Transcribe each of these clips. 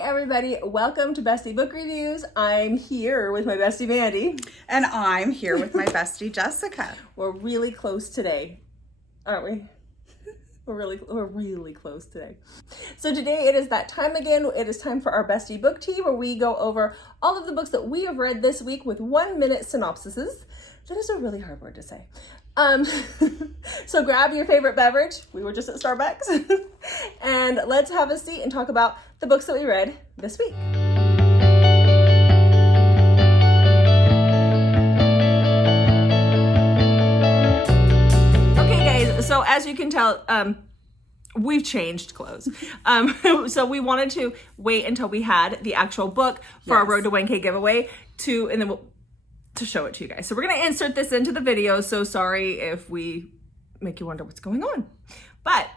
everybody, welcome to Bestie Book Reviews. I'm here with my bestie Mandy. And I'm here with my bestie Jessica. We're really close today, aren't we? We're really close today. So today it is that time again. It is time for our Bestie Book Tea, where we go over all of the books that we have read this week with 1-minute synopsises. That is a really hard word to say. So grab your favorite beverage. We were just at Starbucks. And let's have a seat and talk about the books that we read this week. Okay, guys. So as you can tell, we've changed clothes. So we wanted to wait until we had the actual book for our Road to 1K giveaway and then we'll to show it to you guys. So we're going to insert this into the video. So sorry if we make you wonder what's going on. But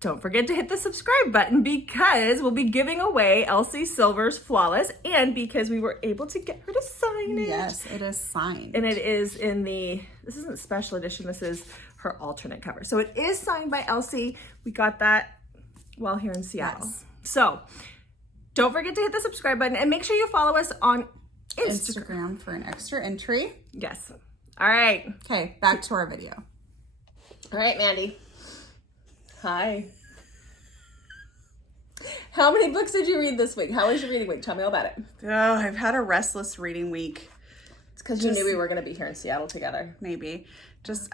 don't forget to hit the subscribe button because we'll be giving away Elsie Silver's Flawless, and because we were able to get her to sign it. Yes, it is signed. And it is in this isn't special edition, this is her alternate cover. So it is signed by Elsie. We got that while here in Seattle. Yes. So don't forget to hit the subscribe button and make sure you follow us on Instagram for an extra entry. Yes. All right. Okay, back to our video. All right, Mandy. Hi. How many books did you read this week? How was your reading week? Tell me all about it. Oh, I've had a restless reading week. It's because you knew we were going to be here in Seattle together. Maybe.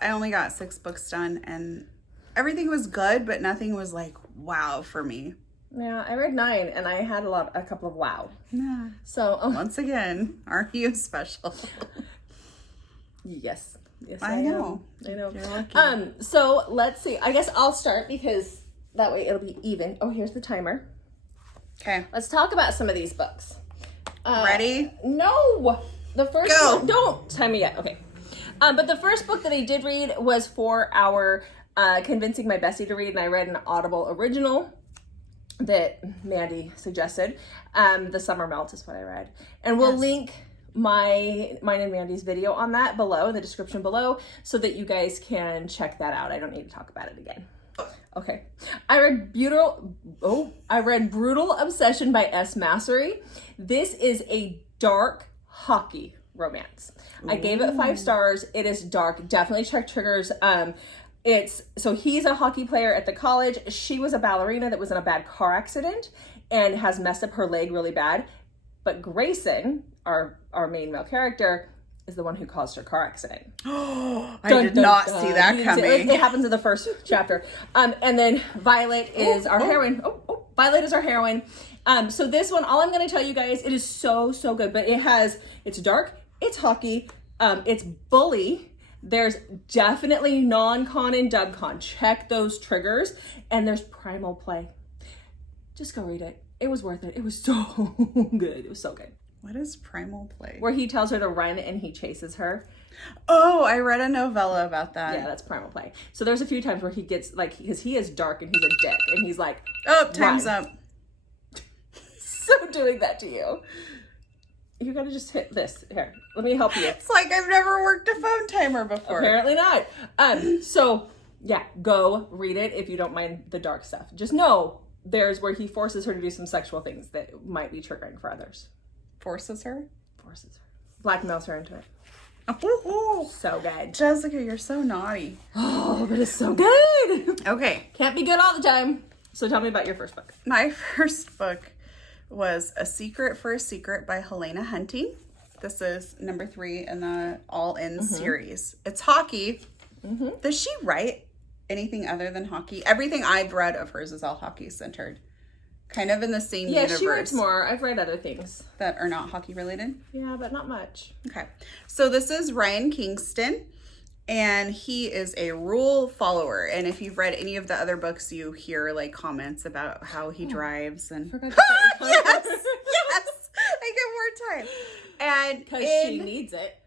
I only got 6 books done, and everything was good, but nothing was like wow for me. Yeah, I read 9 and I had a couple of wow. Yeah. So once again, aren't you special? Yes. Yes, I know. I know. You're lucky. So let's see. I guess I'll start because that way it'll be even. Oh, here's the timer. Okay. Let's talk about some of these books. Ready? No. The first Go. one, don't time me yet. Okay. But the first book that I did read was for our Convincing My Bestie to Read, and I read an Audible original that Mandy suggested. The Summer Melt is what I read. And we'll link mine and Mandy's video on that below in the description below so that you guys can check that out. I don't need to talk about it again. Okay. I read Brutal Obsession by S. Massery. This is a dark hockey romance. I gave it 5 stars. It is dark. Definitely check triggers. So he's a hockey player at the college. She was a ballerina that was in a bad car accident and has messed up her leg really bad. But Grayson, our main male character, is the one who caused her car accident. I did not see that coming. It happens in the first chapter. And then Violet is our heroine. Violet is our heroine. So this one, all I'm going to tell you guys, it is so good. But it's dark, it's hockey, it's bully. There's definitely non-con and dub-con. Check those triggers. And there's primal play. Just go read it. It was worth it. It was so good. It was so good. What is primal play? Where he tells her to run and he chases her. Oh, I read a novella about that. Yeah, that's primal play. So there's a few times where he gets because he is dark and he's a dick and he's like, oh, time's up. So doing that to you. You gotta just hit this. Here, let me help you. It's like I've never worked a phone timer before. Apparently not. So yeah, go read it if you don't mind the dark stuff. Just know there's where he forces her to do some sexual things that might be triggering for others. Forces her? Forces her. Blackmails her into it. Oh, so good. Jessica, you're so naughty. Oh, but it's so good. Okay. Can't be good all the time. So tell me about your first book. My first book was A Secret for a Secret by Helena Hunting. This is number 3 in the All In series. It's hockey. Does she write anything other than hockey? Everything I've read of hers is all hockey centered. Kind of in the same universe. Yeah, she writes more. I've read other things. That are not hockey related? Yeah, but not much. Okay. So this is Ryan Kingston, and he is a rule follower. And if you've read any of the other books, you hear like comments about how he drives and... Yes! I get more time. And because she needs it.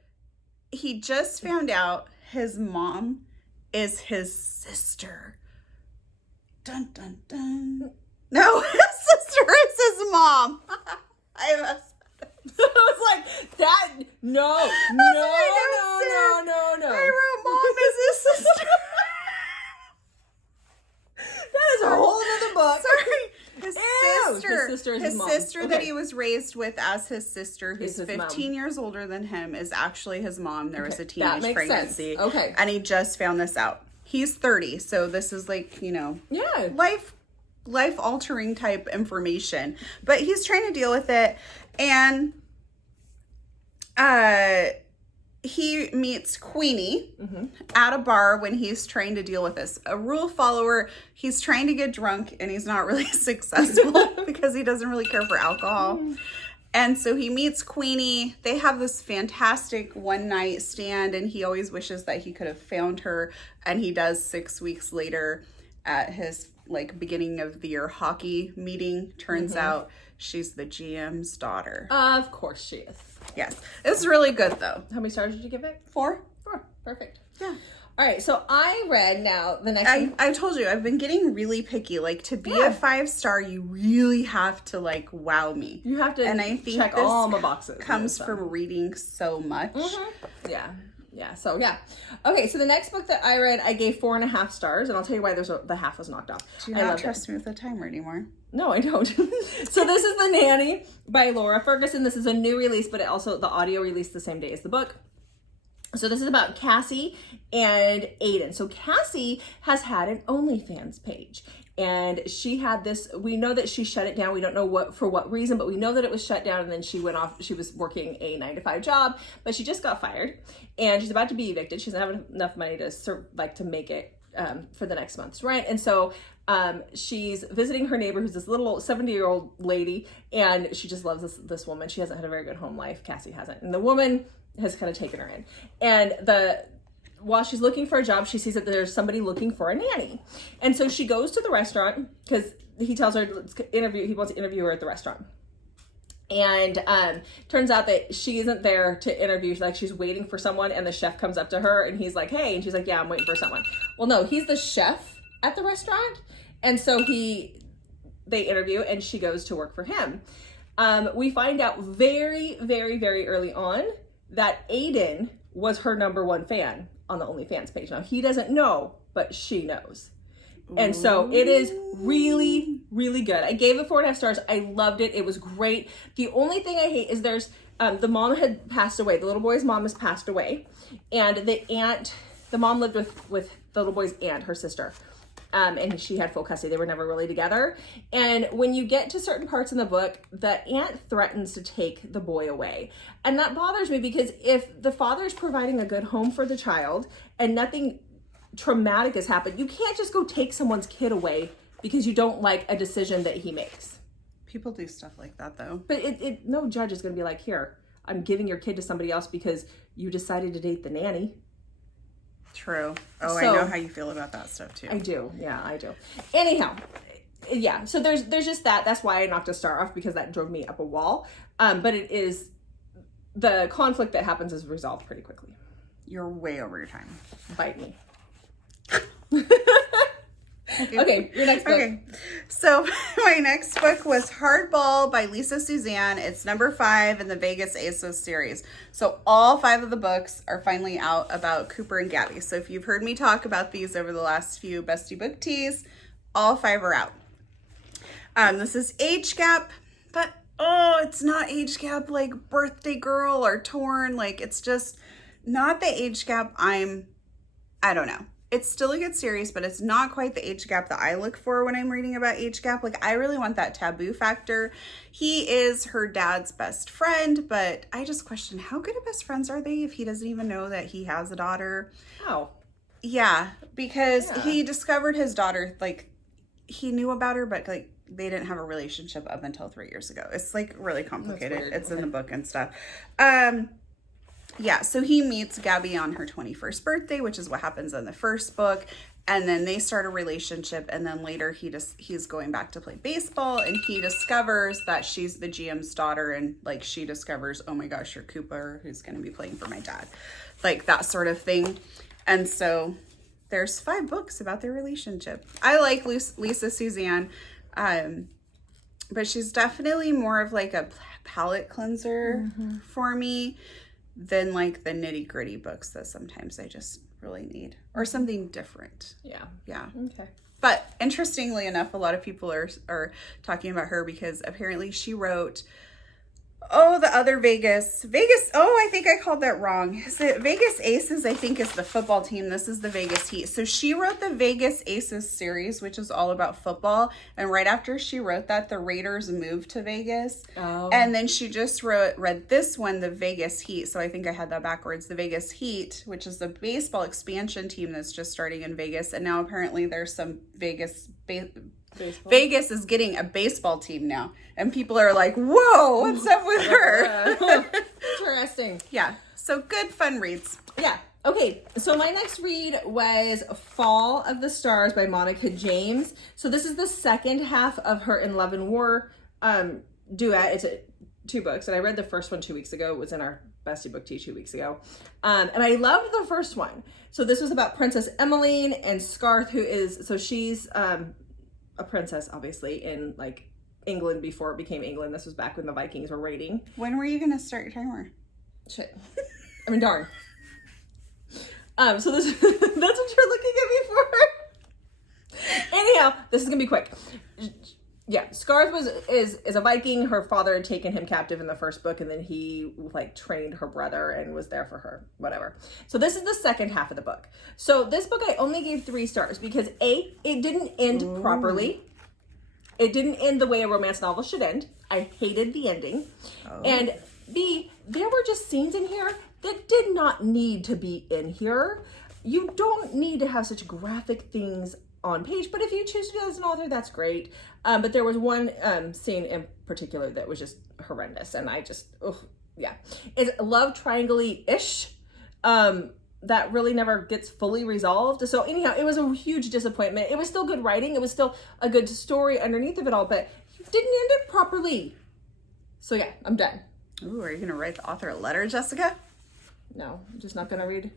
He just found out his mom is his sister. Dun, dun, dun. No, his sister is his mom. I was like, that, no. I wrote mom is his sister. That is a whole other book. Sorry. His His sister sister that he was raised with as his sister, who's his 15 mom. years older than him, is actually his mom. There was a That teenage makes pregnancy. sense. Okay. And he just found this out. He's 30, so this is like, you know, Yeah. life-altering type information. But he's trying to deal with it, and he meets Queenie at a bar when he's trying to deal with this. A rule follower, he's trying to get drunk, and he's not really successful because he doesn't really care for alcohol. And so he meets Queenie. They have this fantastic one-night stand, and he always wishes that he could have found her. And he does 6 weeks later at his like beginning of the year hockey meeting. Turns out she's the GM's daughter. Of course she is. Yes. It's really good though. How many stars did you give it? 4. 4. Perfect. Yeah. All right, so I read now the next one. I told you, I've been getting really picky. Like, to be a 5-star, you really have to, like, wow me. You have to and I think check this all the boxes. comes from reading so much. Yeah. So, yeah. Okay, so the next book that I read, I gave 4.5 stars, and I'll tell you why the half was knocked off. Do you not trust me with the timer anymore? No, I don't. So this is The Nanny by Laura Ferguson. This is a new release, but the audio released the same day as the book. So this is about Cassie and Aiden. So Cassie has had an OnlyFans page, and she had this, we know that she shut it down. We don't know for what reason, but we know that it was shut down, and then she went off. She was working a 9-to-5 job, but she just got fired, and she's about to be evicted. She doesn't have enough money to make it for the next month's rent. And so she's visiting her neighbor, who's this little 70-year-old lady, and she just loves this woman. She hasn't had a very good home life. Cassie hasn't. And the woman has kind of taken her in. And while she's looking for a job, she sees that there's somebody looking for a nanny. And so she goes to the restaurant because he tells her he wants to interview her at the restaurant. And turns out that she isn't there to interview. She's waiting for someone, and the chef comes up to her, and he's like, hey, and she's like, yeah, I'm waiting for someone. Well, no, he's the chef at the restaurant. And so they interview, and she goes to work for him. We find out very, very, very early on that Aiden was her #1 fan on the OnlyFans page. Now, he doesn't know, but she knows. And so it is really, really good. I gave it 4.5 stars. I loved it. It was great. The only thing I hate is there's, the mom had passed away. The little boy's mom has passed away. And the mom lived with the little boy's aunt, her sister. And she had full custody. They were never really together. And when you get to certain parts in the book, the aunt threatens to take the boy away. And that bothers me because if the father is providing a good home for the child and nothing traumatic has happened, you can't just go take someone's kid away because you don't like a decision that he makes. People do stuff like that though. But no judge is going to be like, here, I'm giving your kid to somebody else because you decided to date the nanny. True. Oh, so, I know how you feel about that stuff too. I do. Yeah, I do. Anyhow, yeah. So there's just that. That's why I knocked a star off, because that drove me up a wall. But it is, the conflict that happens is resolved pretty quickly. You're way over your time. Bite me. Okay, your next book. Okay, so my next book was Hardball by Lisa Suzanne. It's #5 in the Vegas ASOS series. So all 5 of the books are finally out about Cooper and Gabby. So if you've heard me talk about these over the last few Bestie Book Teas, all 5 are out. This is age gap, but it's not age gap like Birthday Girl or Torn. Like, it's just not the age gap I don't know. It's still a good series, but it's not quite the age gap that I look for when I'm reading about age gap. Like, I really want that taboo factor. He is her dad's best friend, but I just question, how good of best friends are they if he doesn't even know that he has a daughter? Oh. Yeah, because he discovered his daughter, like, he knew about her, but, like, they didn't have a relationship up until 3 years ago. It's, like, really complicated. It's in the book and stuff. Yeah, so he meets Gabby on her 21st birthday, which is what happens in the first book. And then they start a relationship. And then later he's going back to play baseball, and he discovers that she's the GM's daughter. And like, she discovers, oh my gosh, you're Cooper, who's going to be playing for my dad. Like, that sort of thing. And so there's 5 books about their relationship. I like Lisa Suzanne, but she's definitely more of like a palate cleanser for me than like the nitty gritty books that sometimes I just really need, or something different. Yeah. Yeah. Okay. But interestingly enough, a lot of people are talking about her because apparently she wrote, the other Vegas, I think I called that wrong. Is it Vegas Aces? I think is the football team. This is the Vegas Heat. So she wrote the Vegas Aces series, which is all about football. And right after she wrote that, the Raiders moved to Vegas. Oh. And then she just read this one, the Vegas Heat. So I think I had that backwards. The Vegas Heat, which is the baseball expansion team that's just starting in Vegas. And now apparently there's some Vegas is getting a baseball team now. And people are like, whoa, what's up with her? Interesting. Yeah. So good, fun reads. Yeah. Okay. So my next read was Fall of the Stars by Monica James. So this is the second half of her In Love and War duet. It's two books. And I read the first one 2 weeks ago. It was in our Bestie Book Tea 2 weeks ago. And I loved the first one. So this was about Princess Emmeline and Scarth, she's a princess, obviously, in like England before it became England. This was back when the Vikings were raiding. When were you going to start your timer? Shit. I mean, darn. So this that's what you're looking at me for? Anyhow, this is going to be quick. Yeah, Scarth is a Viking. Her father had taken him captive in the first book, and then he like trained her brother and was there for her, whatever. So this is the second half of the book. So this book I only gave 3 stars because A, it didn't end properly. It didn't end the way a romance novel should end. I hated the ending. Oh. And B, there were just scenes in here that did not need to be in here. You don't need to have such graphic things on page, but if you choose to do that as an author, that's great. But there was one scene in particular that was just horrendous, and I just, it's love triangle-ish. That really never gets fully resolved. So anyhow, it was a huge disappointment. It was still good writing. It was still a good story underneath of it all, but you didn't end it properly. So yeah, I'm done. Ooh, are you gonna write the author a letter, Jessica? No, I'm just not gonna read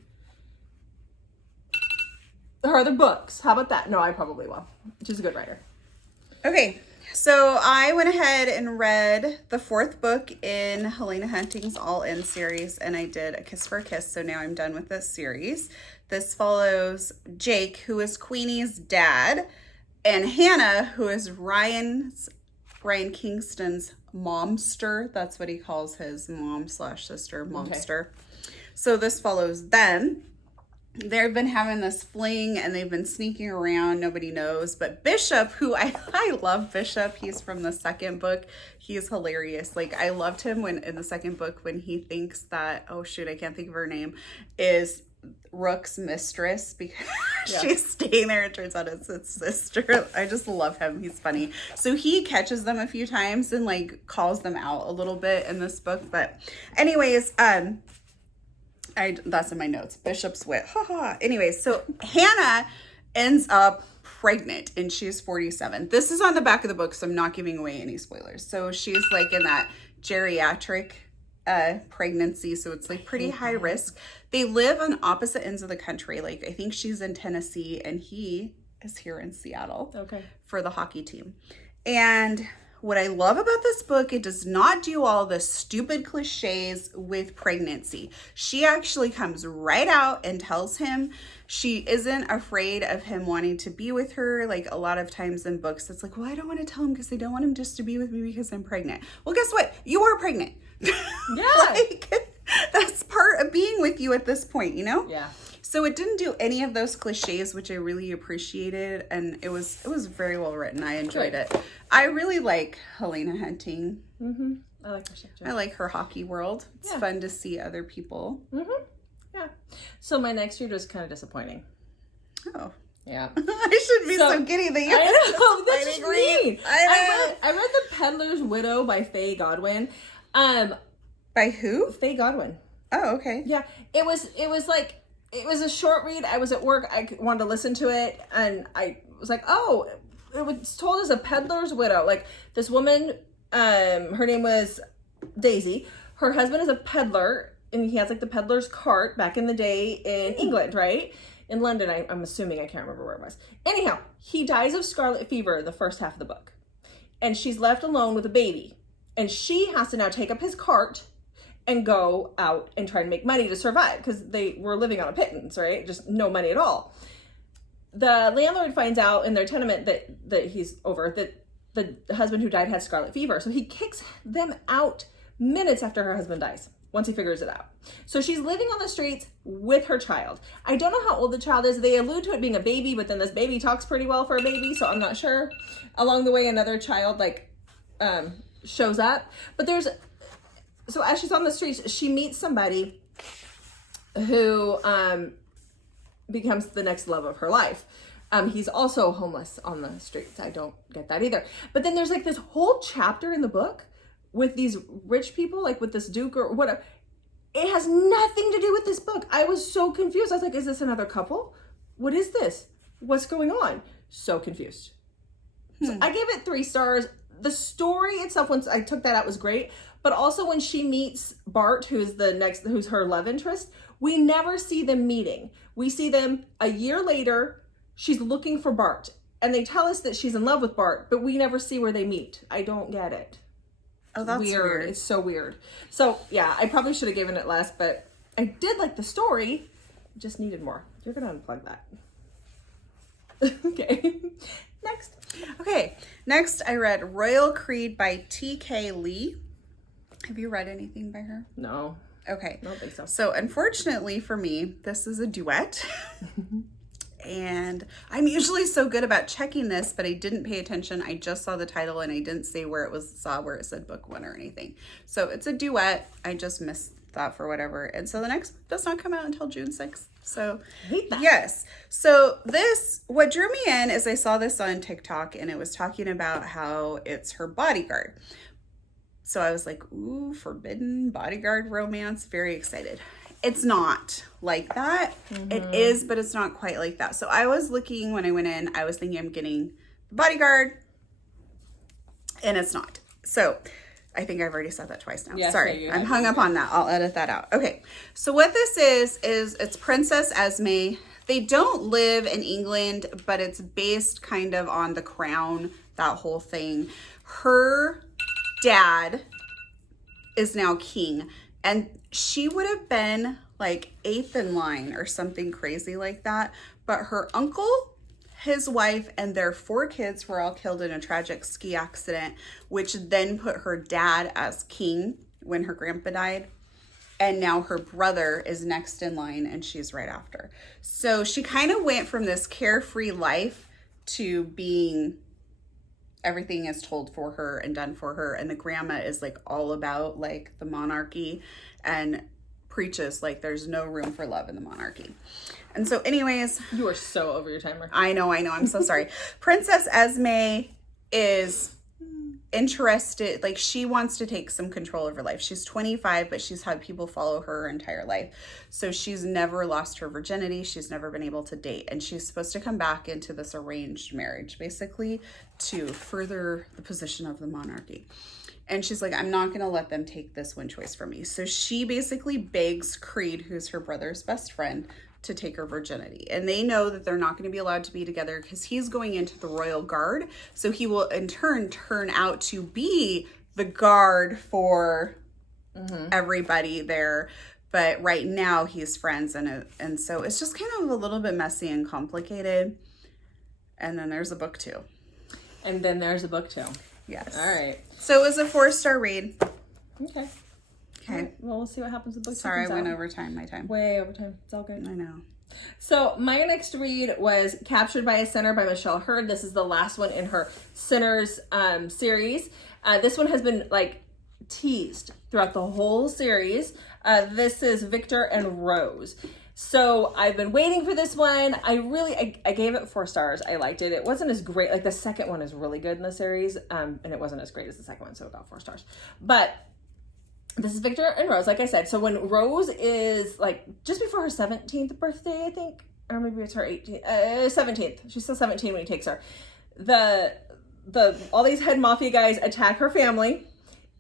her other books. How about that? No, I probably will. She's a good writer. Okay, so I went ahead and read the 4th book in Helena Hunting's All In series, and I did A Kiss for a Kiss, so now I'm done with this series. This follows Jake, who is Queenie's dad, and Hannah, who is Ryan Kingston's momster. That's what he calls his mom/sister, momster. Okay. So this follows them. They've been having this fling and they've been sneaking around. Nobody knows. But Bishop, who I love Bishop. He's from the second book. He's hilarious. Like, I loved him in the second book when he thinks that, oh shoot, I can't think of her name, is Rook's mistress because she's staying there. It turns out it's his sister. I just love him. He's funny. So he catches them a few times and like calls them out a little bit in this book. But anyways, that's in my notes. Bishop's wit. Anyways, so Hannah ends up pregnant and she's 47. This is on the back of the book, so I'm not giving away any spoilers. So she's like in that geriatric pregnancy, so it's like pretty high risk. They live on opposite ends of the country. Like I think she's in Tennessee and he is here in Seattle. Okay. For the hockey team. And what I love about this book, it does not do all the stupid cliches with pregnancy. She actually comes right out and tells him she isn't afraid of him wanting to be with her. Like a lot of times in books, it's like, well, I don't want to tell him because I don't want him just to be with me because I'm pregnant. Well, guess what? You are pregnant. Yeah. Like, that's part of being with you at this point, you know? Yeah. So it didn't do any of those cliches, which I really appreciated, and it was very well written. I enjoyed it. I really like Helena Hunting. Mm-hmm. I like her stuff too. I like her hockey world. It's fun to see other people. Mm-hmm. Yeah. So my next read was kind of disappointing. Oh. Yeah. I should be so giddy that you I know. That's just read. I read The Peddler's Widow by Faye Godwin. By who? Faye Godwin. Oh, okay. Yeah. It was a short read. I was at work. I wanted to listen to it. And I was like, oh, it was told as a peddler's widow. Like this woman, her name was Daisy. Her husband is a peddler. And he has like the peddler's cart back in the day in England, right? In London, I'm assuming. I can't remember where it was. Anyhow, he dies of scarlet fever in the first half of the book. And she's left alone with a baby. And she has to now take up his cart and go out and try to make money to survive because they were living on a pittance, right? Just no money at all. the landlord finds out in their tenement that he's over, that the husband who died had scarlet fever. So he kicks them out minutes after her husband dies, once he figures it out. So she's living on the streets with her child. I don't know how old the child is. They allude to it being a baby, but then this baby talks pretty well for a baby, so I'm not sure. Along the way, another child shows up. But so as she's on the streets, she meets somebody who becomes the next love of her life. He's also homeless on the streets. I don't get that either. But then there's like this whole chapter in the book with these rich people, like with this duke or whatever. It has nothing to do with this book. I was so confused. I was like, is this another couple? What is this? What's going on? So confused. So I gave it 3 stars. The story itself, once I took that out, was great. But also when she meets Bart, who's her love interest, we never see them meeting. We see them a year later. She's looking for Bart. And they tell us that she's in love with Bart, but we never see where they meet. I don't get it. Oh, that's weird. It's so weird. So yeah, I probably should have given it less, but I did like the story. Just needed more. You're gonna unplug that. Okay. Next. Okay. Next, I read Royal Creed by T.K. Lee. Have you read anything by her? No. Okay. I don't think so. So unfortunately for me, this is a duet. And I'm usually so good about checking this, but I didn't pay attention. I just saw the title and I didn't see where it said book 1 or anything. So it's a duet. I just missed that for whatever. And so the next book does not come out until June 6th. So I hate that. Yes. So what drew me in is I saw this on TikTok and it was talking about how it's her bodyguard. So I was like, ooh, forbidden bodyguard romance. Very excited. It's not like that. It is, but it's not quite like that. So I was looking when I went in, I was thinking I'm getting the bodyguard, and it's not. So I think I've already said that twice now. Yes, Sorry, yeah, I'm hung up on that. I'll edit that out. Okay, so what this is it's Princess Esme. They don't live in England, but it's based kind of on the crown, that whole thing. Her dad is now king, and she would have been like 8th in line or something crazy like that. But her uncle, his wife, and their 4 kids were all killed in a tragic ski accident, which then put her dad as king when her grandpa died. And now her brother is next in line and she's right after. So she kind of went from this carefree life to being everything is told for her and done for her. And the grandma is like all about like the monarchy and preaches like there's no room for love in the monarchy. And so anyways, you are so over your timer. I know. I'm so sorry. Princess Esme is interested, like she wants to take some control of her life. She's 25, but she's had people follow her entire life. So she's never lost her virginity. She's never been able to date. And she's supposed to come back into this arranged marriage, basically to further the position of the monarchy. And she's like, I'm not going to let them take this one choice from me. So she basically begs Creed, who's her brother's best friend, to take her virginity. And they know that they're not going to be allowed to be together because he's going into the royal guard. So he will in turn out to be the guard for everybody there. But right now he's friends. And so it's just kind of a little bit messy and complicated. And then there's a book 2. And then there's a book 2. Yes. All right. So it was a 4-star read. Okay. Okay. Right. Well, we'll see what happens with book 2. Sorry, I went over my time. Way over time. It's all good. I know. So my next read was Captured by a Sinner by Michelle Hurd. This is the last one in her Sinners series. This one has been like teased throughout the whole series. This is Victor and Rose. So I've been waiting for this one. I gave it 4 stars. I liked it. It wasn't as great. Like the second one is really good in the series. And it wasn't as great as the second one. So it got 4 stars. But this is Victor and Rose, like I said. So when Rose is like just before her 17th birthday, I think, or maybe it's her 17th. She's still 17 when he takes her. All these head mafia guys attack her family,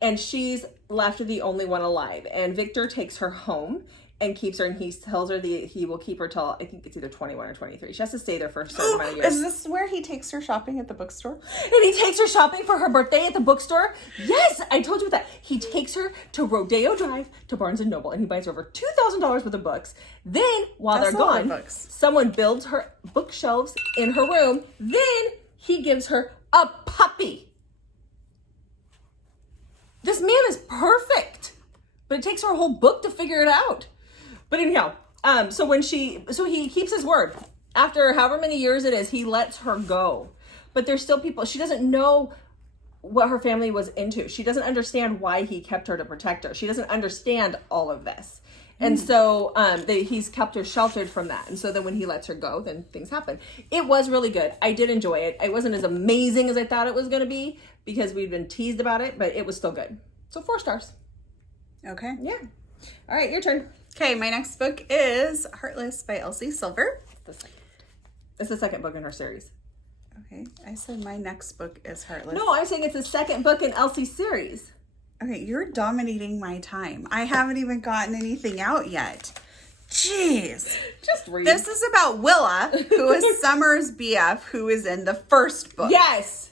and she's left the only one alive. And Victor takes her home, and keeps her, and he tells her he will keep her till, I think it's either 21 or 23. She has to stay there for a certain amount of years. Is this where he takes her shopping at the bookstore? And he takes her shopping for her birthday at the bookstore. Yes, I told you that. He takes her to Rodeo Drive to Barnes & Noble, and he buys over $2,000 worth of books. Then, while they're gone, someone builds her bookshelves in her room. Then he gives her a puppy. This man is perfect. But it takes her a whole book to figure it out. But anyhow, so he keeps his word. After however many years it is, he lets her go. But there's still people, she doesn't know what her family was into. She doesn't understand why he kept her to protect her. She doesn't understand all of this. And so he's kept her sheltered from that. And so then when he lets her go, then things happen. It was really good. I did enjoy it. It wasn't as amazing as I thought it was going to be because we'd been teased about it, but it was still good. So 4 stars. Okay. Yeah. All right, your turn. Okay, my next book is Heartless by Elsie Silver. It's the second book in her series. Okay, I said my next book is Heartless. No, I'm saying it's the second book in Elsie's series. Okay, you're dominating my time. I haven't even gotten anything out yet. Jeez. Just read. This is about Willa, who is Summer's BF, who is in the first book. Yes.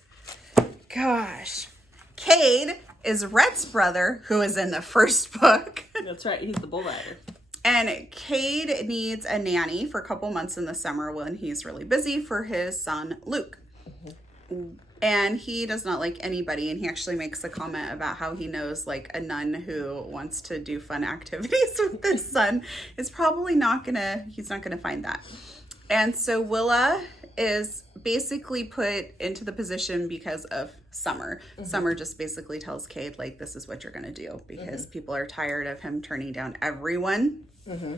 Gosh. Cade is Rhett's brother, who is in the first book. That's right. He's the bull rider. And Cade needs a nanny for a couple months in the summer when he's really busy for his son, Luke. Mm-hmm. And he does not like anybody. And he actually makes a comment about how he knows like a nun who wants to do fun activities with his son. It's probably he's not gonna find that. And so Willa is basically put into the position because of Summer. Mm-hmm. Summer just basically tells Cade, like, this is what you're going to do because people are tired of him turning down everyone. Mm-hmm.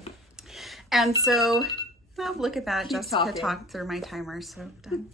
And so, oh, look at that. Jessica talked through my timer, so done.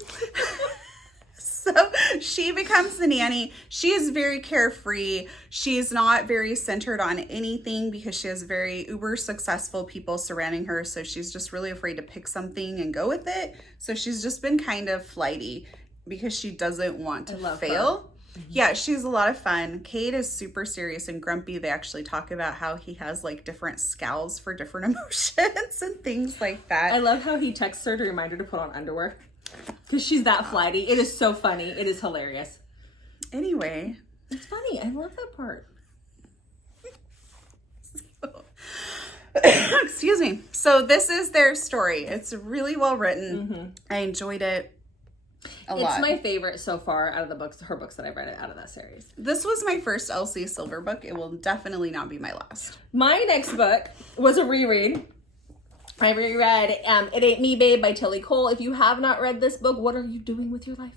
So she becomes the nanny. She is very carefree. She's not very centered on anything because she has very uber successful people surrounding her. So she's just really afraid to pick something and go with it. So she's just been kind of flighty because she doesn't want to fail. Mm-hmm. Yeah, she's a lot of fun. Cade is super serious and grumpy. They actually talk about how he has like different scowls for different emotions and things like that. I love how he texts her to remind her to put on underwear. Because she's that flighty. It is so funny. It is hilarious. Anyway. It's funny. I love that part. Excuse me. So this is their story. It's really well written. Mm-hmm. I enjoyed it a lot. It's my favorite so far out of the books, her books that I've read out of that series. This was my first Elsie Silver book. It will definitely not be my last. My next book was a reread. I reread It Ain't Me, Babe by Tilly Cole. If you have not read this book, what are you doing with your life?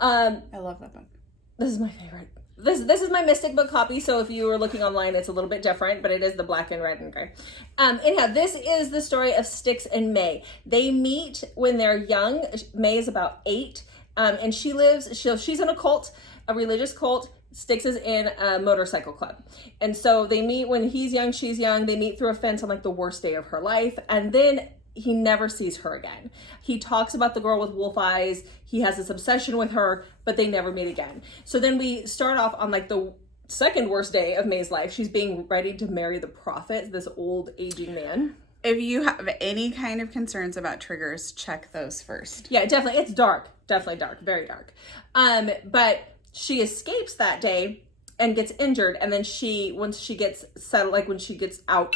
I love that book. This is my favorite. This is my Mystic Book copy, so if you were looking online, it's a little bit different, but it is the black and red and gray. Anyhow, this is the story of Styx and May. They meet when they're young. May is about 8, and she's in a cult, a religious cult. Styx is in a motorcycle club. And so they meet when he's young, she's young. They meet through a fence on like the worst day of her life. And then he never sees her again. He talks about the girl with wolf eyes. He has this obsession with her, but they never meet again. So then we start off on like the second worst day of May's life. She's being ready to marry the prophet, this old aging man. If you have any kind of concerns about triggers, check those first. Yeah, definitely. It's dark. Definitely dark. Very dark. But she escapes that day and gets injured. And then once she gets settled, like when she gets out,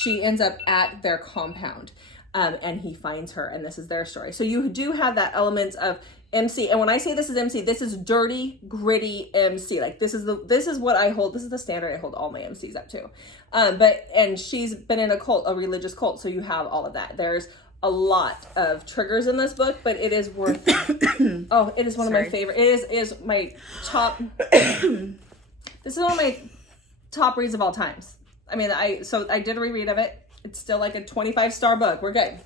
she ends up at their compound. And he finds her, and this is their story. So you do have that element of MC. And when I say this is MC, this is dirty, gritty MC. Like this is what I hold. This is the standard I hold all my MCs up to. And she's been in a cult, a religious cult. So you have all of that. There's a lot of triggers in this book, but it is worth, it is one of my favorite. It is my top, this is one of my top reads of all times. I mean, I did a reread of it. It's still like a 25-star book. We're good.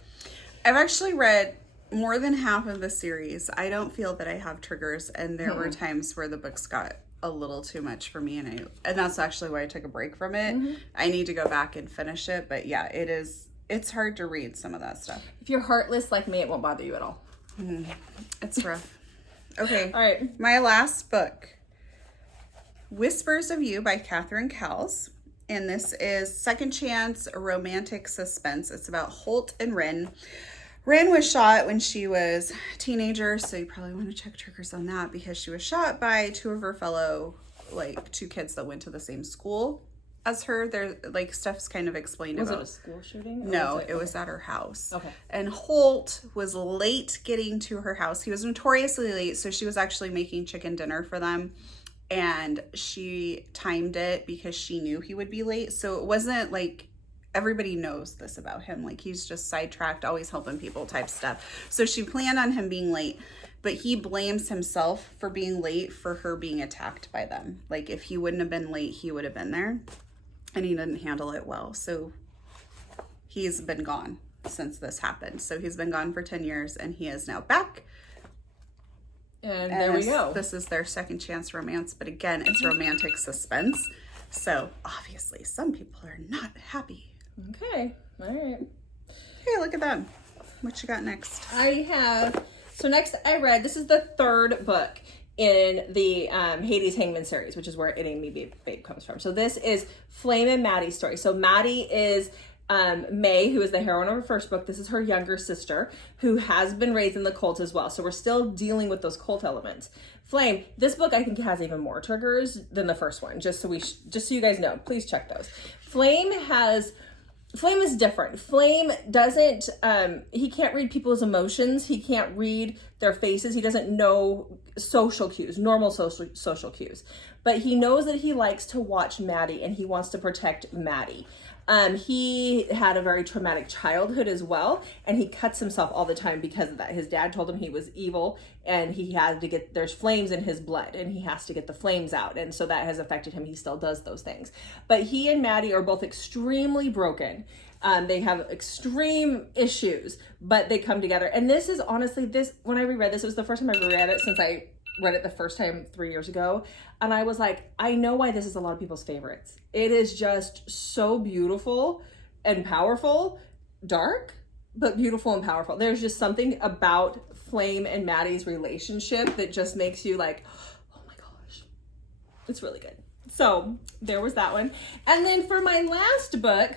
I've actually read more than half of the series. I don't feel that I have triggers, and there were times where the books got a little too much for me, and that's actually why I took a break from it. Mm-hmm. I need to go back and finish it, but yeah, it's hard to read some of that stuff. If you're heartless like me, it won't bother you at all. Mm-hmm. It's rough. Okay. All right. My last book, Whispers of You by Catherine Cowles. and this is Second Chance Romantic Suspense. It's about Holt and Rin. Rin was shot when she was a teenager, so you probably want to check triggers on that, because she was shot by two of her fellow, like, two kids that went to the same school as her. There, like, stuff's kind of explained about. Was it a school shooting? No, it was at her house. Okay. And Holt was late getting to her house. He was notoriously late, so she was actually making chicken dinner for them. And she timed it because she knew he would be late. So it wasn't like, everybody knows this about him. Like, he's just sidetracked, always helping people type stuff. So she planned on him being late, but he blames himself for being late for her being attacked by them. Like, if he wouldn't have been late, he would have been there. And he didn't handle it well. So he's been gone since this happened. So he's been gone for 10 years and he is now back. And there we go. This is their second chance romance. But again, it's romantic suspense. So obviously some people are not happy. Okay. All right. Hey, look at that. What you got next? So next I read, this is the third book in the Hades Hangman series, which is where It Ain't Me Babe comes from. So this is Flame and Maddie's story. So Maddie is May, who is the heroine of her first book. This is her younger sister, who has been raised in the cult as well. So we're still dealing with those cult elements. Flame, this book I think has even more triggers than the first one. Just so you guys know, please check those. Flame is different. Flame doesn't, he can't read people's emotions. He can't read their faces. He doesn't know social cues, normal social cues. But he knows that he likes to watch Maddie and he wants to protect Maddie. He had a very traumatic childhood as well, and he cuts himself all the time because of that. His dad told him he was evil, and he had to there's flames in his blood, and he has to get the flames out, and so that has affected him. He still does those things. But he and Maddie are both extremely broken. They have extreme issues, but they come together. And this is honestly, when I reread this, it was the first time I reread it since I read it the first time 3 years ago. And I was like, I know why this is a lot of people's favorites. It is just so beautiful and powerful, dark, but beautiful and powerful. There's just something about Flame and Maddie's relationship that just makes you like, oh my gosh, it's really good. So there was that one. And then for my last book,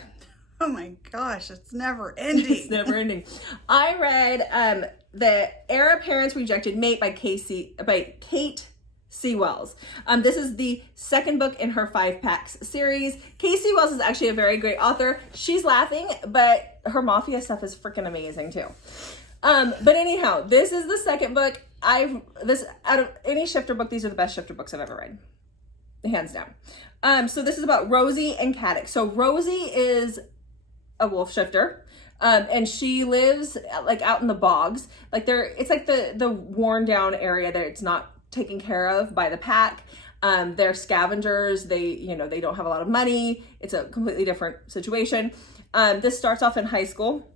oh my gosh, it's never ending. It's never ending. I read The Heir Apparent's Rejected Mate by Kate C. Wells. This is the second book in her 5-packs series. Kate C. Wells is actually a very great author. She's laughing, but her Mafia stuff is freaking amazing too. But anyhow, this is the second book. Out of any shifter book, these are the best shifter books I've ever read. Hands down. So this is about Rosie and Caddick. So Rosie is a wolf shifter. And she lives like out in the bogs. Like it's like the worn down area that it's not taken care of by the pack. They're scavengers. They don't have a lot of money. It's a completely different situation. This starts off in high school,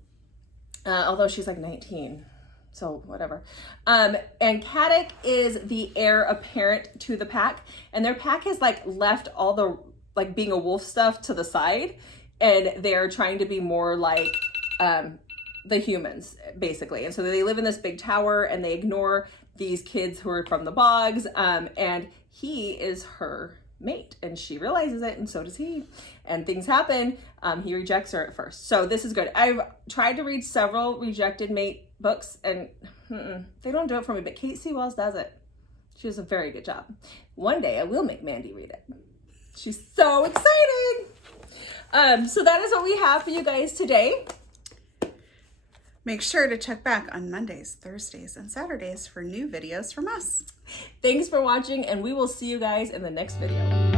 although she's like 19. So whatever. And Caddick is the heir apparent to the pack. And their pack has like left all the like being a wolf stuff to the side. And they're trying to be more like the humans, basically. And so they live in this big tower and they ignore these kids who are from the bogs. And he is her mate and she realizes it, and so does he. And things happen. He rejects her at first. So this is good. I've tried to read several rejected mate books and they don't do it for me, but Kate C. Wells does it. She does a very good job. One day I will make Mandy read it. She's so excited. So that is what we have for you guys today. Make sure to check back on Mondays, Thursdays, and Saturdays for new videos from us. Thanks for watching, and we will see you guys in the next video.